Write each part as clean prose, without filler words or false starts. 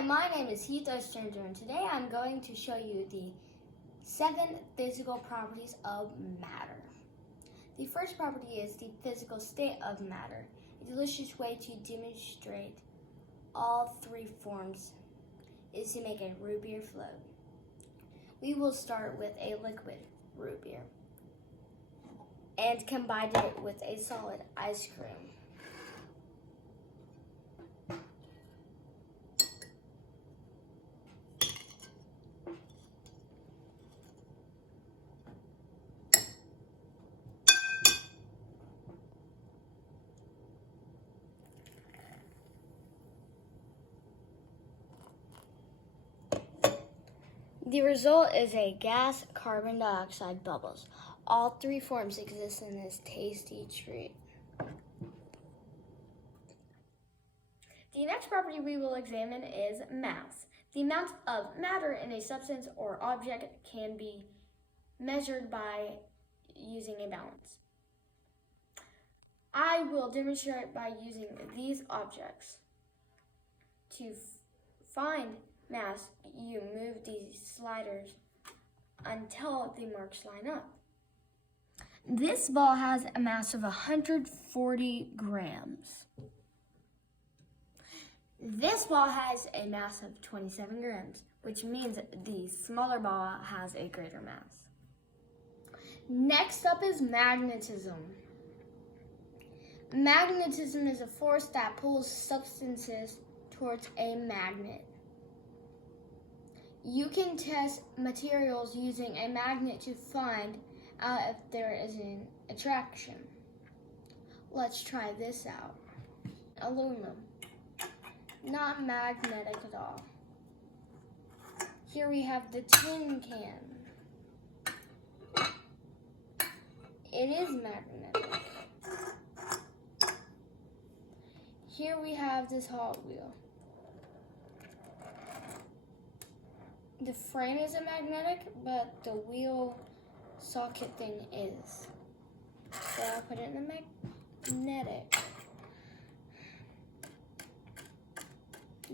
Hi, my name is Heath, Ostrander, and today I'm going to show you the 7 physical properties of matter. The first property is the physical state of matter. A delicious way to demonstrate all 3 forms is to make a root beer float. We will start with a liquid root beer and combine it with a solid ice cream. The result is a gas carbon dioxide bubbles. All 3 forms exist in this tasty treat. The next property we will examine is mass. The amount of matter in a substance or object can be measured by using a balance. I will demonstrate by using these objects. To find mass, you move these sliders until the marks line up. This ball has a mass of 140 grams. This ball has a mass of 27 grams, which means the smaller ball has a greater mass. Next up is magnetism. Magnetism is a force that pulls substances towards a magnet. You can test materials using a magnet to find out if there is an attraction. Let's try this out. Aluminum. Not magnetic at all. Here we have the tin can. It is magnetic. Here we have this Hot Wheel. The frame isn't magnetic, but the wheel socket thing is. So I'll put it in the magnetic.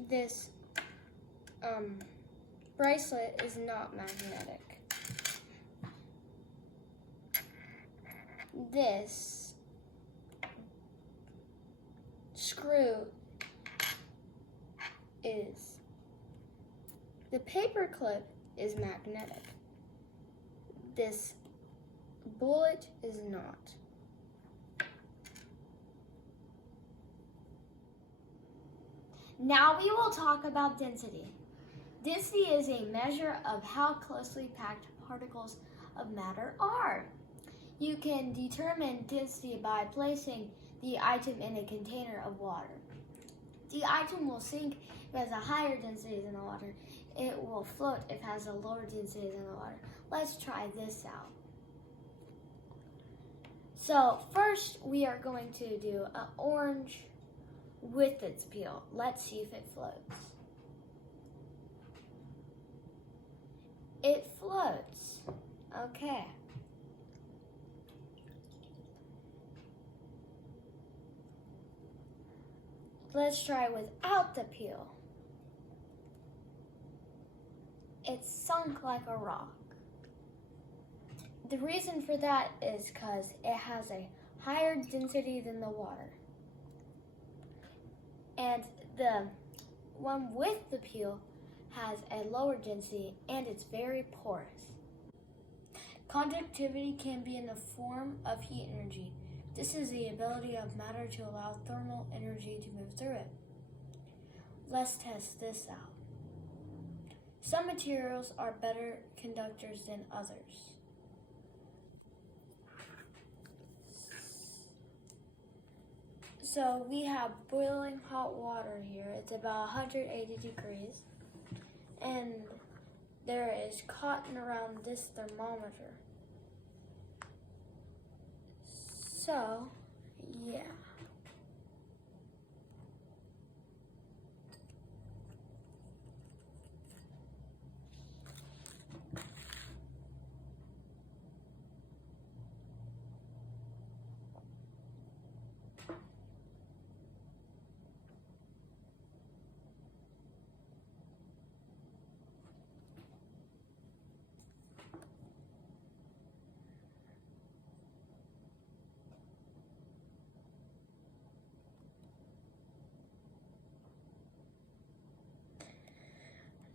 This bracelet is not magnetic. This screw is. The paper clip is magnetic. This bullet is not. Now we will talk about density. Density is a measure of how closely packed particles of matter are. You can determine density by placing the item in a container of water. The item will sink if it has a higher density than the water. It will float if it has a lower density than the water. Let's try this out. So first we are going to do an orange with its peel. Let's see if it floats. It floats. Okay. Let's try without the peel. It's sunk like a rock. The reason for that is because it has a higher density than the water. And the one with the peel has a lower density and it's very porous. Conductivity can be in the form of heat energy. This is the ability of matter to allow thermal energy to move through it. Let's test this out. Some materials are better conductors than others. So we have boiling hot water here. It's about 180 degrees. And there is cotton around this thermometer. So, yeah.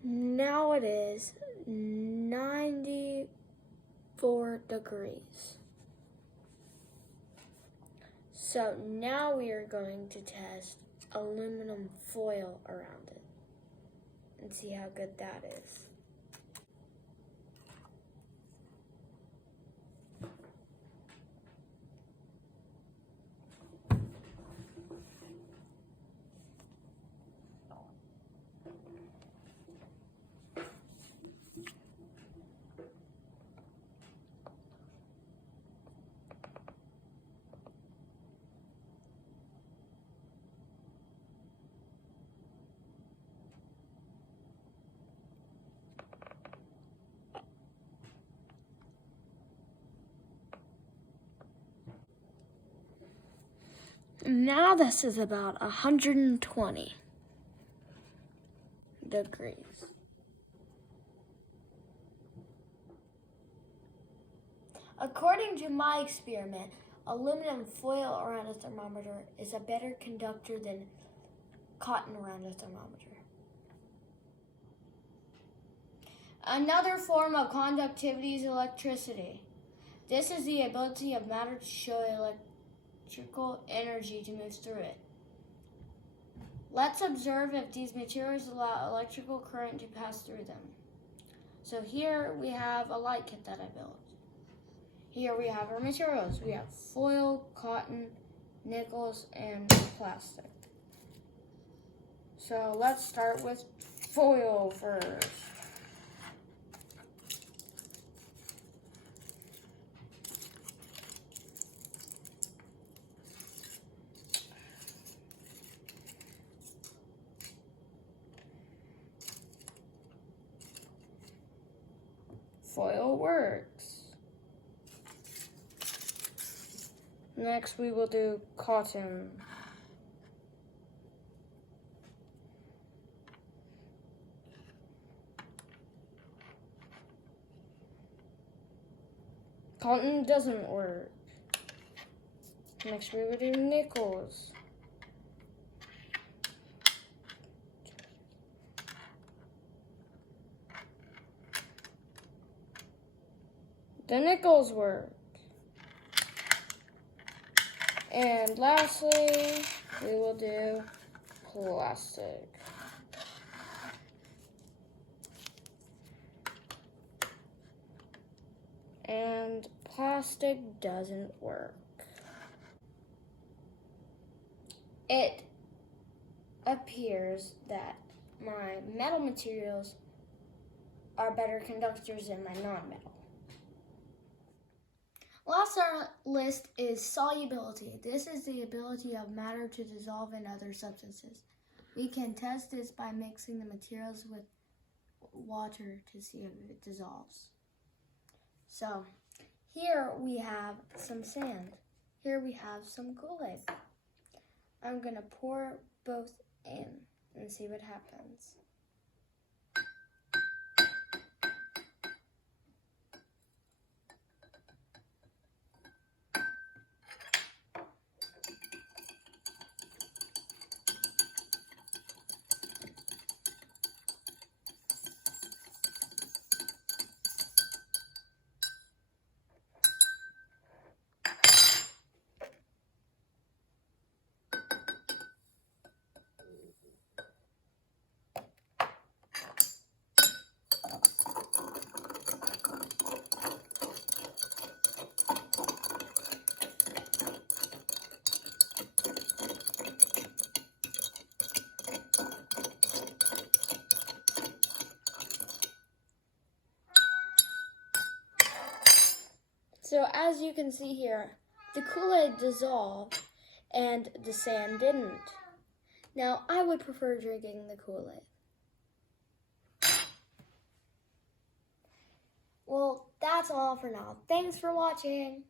Now it is 94 degrees. So now we are going to test aluminum foil around it and see how good that is. Now this is about 120 degrees. According to my experiment, aluminum foil around a thermometer is a better conductor than cotton around a thermometer. Another form of conductivity is electricity. This is the ability of matter to show electrical energy to move through it. Let's observe if these materials allow electrical current to pass through them. So here we have a light kit that I built. Here we have our materials. We have foil, cotton, nickels, and plastic. So let's start with foil first. Foil works. Next we will do cotton. Cotton doesn't work. Next we will do nickels. The nickels work. And lastly, we will do plastic. And plastic doesn't work. It appears that my metal materials are better conductors than my non-metal. Last on our list is solubility. This is the ability of matter to dissolve in other substances. We can test this by mixing the materials with water to see if it dissolves. So, here we have some sand. Here we have some Kool-Aid. I'm going to pour both in and see what happens. So as you can see here, the Kool-Aid dissolved and the sand didn't. Now, I would prefer drinking the Kool-Aid. Well, that's all for now. Thanks for watching.